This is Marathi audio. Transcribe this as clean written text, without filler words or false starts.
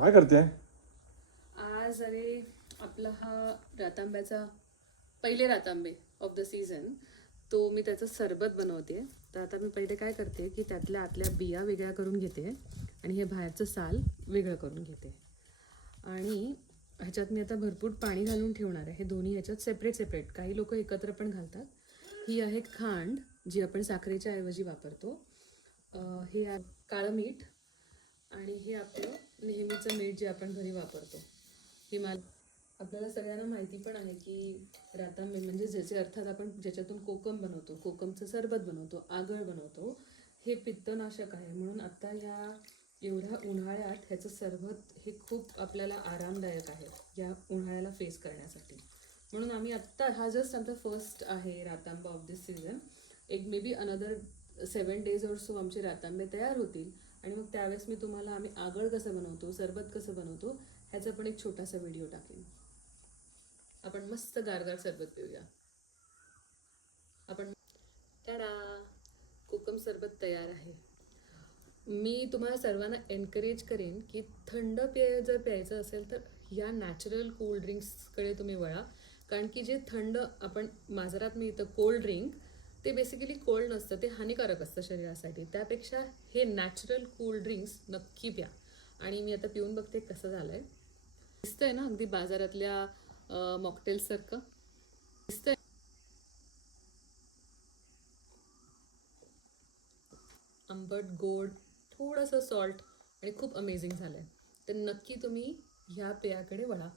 काय करते? आज अरे आपला हा रातांब्याचा पहिले रातांबे ऑफ द सीझन, तो मी त्याचं सरबत बनवते. तर आता मी पहिले काय करते की त्यातल्या आतल्या बिया वेगळ्या करून घेते आणि हे बाहेरचं साल वेगळं करून घेते. आणि ह्याच्यात मी आता भरपूर पाणी घालून ठेवणार आहे. हे दोन्ही ह्याच्यात सेपरेट सेपरेट, काही लोक एकत्र पण घालतात. ही आहे खांड, जी आपण साखरेच्या ऐवजी वापरतो. हे काळं मीठ आणि हे आपलं नेहमीचं मीठ जे आपण घरी वापरतो. आपल्याला सगळ्यांना माहिती पण आहे की रातांबे म्हणजे ज्याचे अर्थात आपण ज्याच्यातून कोकम बनवतो, कोकमचं सरबत बनवतो, आगळ बनवतो, हे पित्तनाशक आहे. म्हणून आता ह्या एवढ्या उन्हाळ्यात ह्याचं सरबत हे खूप आपल्याला आरामदायक आहे या उन्हाळ्याला फेस करण्यासाठी. म्हणून आम्ही आत्ता हा जस्ट आमचा फर्स्ट आहे रातांबा ऑफ दिस सीझन. एक मे बी अनदर 7 days और सो आमचे रातांबे तयार होतील आणि मग त्यावेळेस मी तुम्हाला आम्ही आगळ कसं बनवतो, सरबत कसं बनवतो ह्याचा पण एक छोटासा व्हिडिओ टाकेन. आपण मस्त गारगार सरबत पिऊया. आपण टाडा, कोकम सरबत तयार आहे. मी तुम्हाला सर्वांना एनकरेज करेन की थंड पेय जर प्यायचं असेल तर या नॅचरल कोल्ड ड्रिंक्सकडे तुम्ही वळा. कारण की जे थंड आपण बाजारात मिळतं कोल्ड ड्रिंक, ते बेसिकली कोल्ड नसतं, ते हानिकारक असतं शरीरासाठी. त्यापेक्षा हे नॅचरल कोल्ड ड्रिंक्स नक्की प्या. आणि मी आता पिऊन बघते कसं झालंय. दिसतंय ना अगदी बाजारातल्या मॉकटेल्स सारखं दिसतंय. आंबट, गोड, थोडंसं सॉल्ट आणि खूप अमेझिंग झालंय. तर नक्की तुम्ही ह्या पेयाकडे वळा.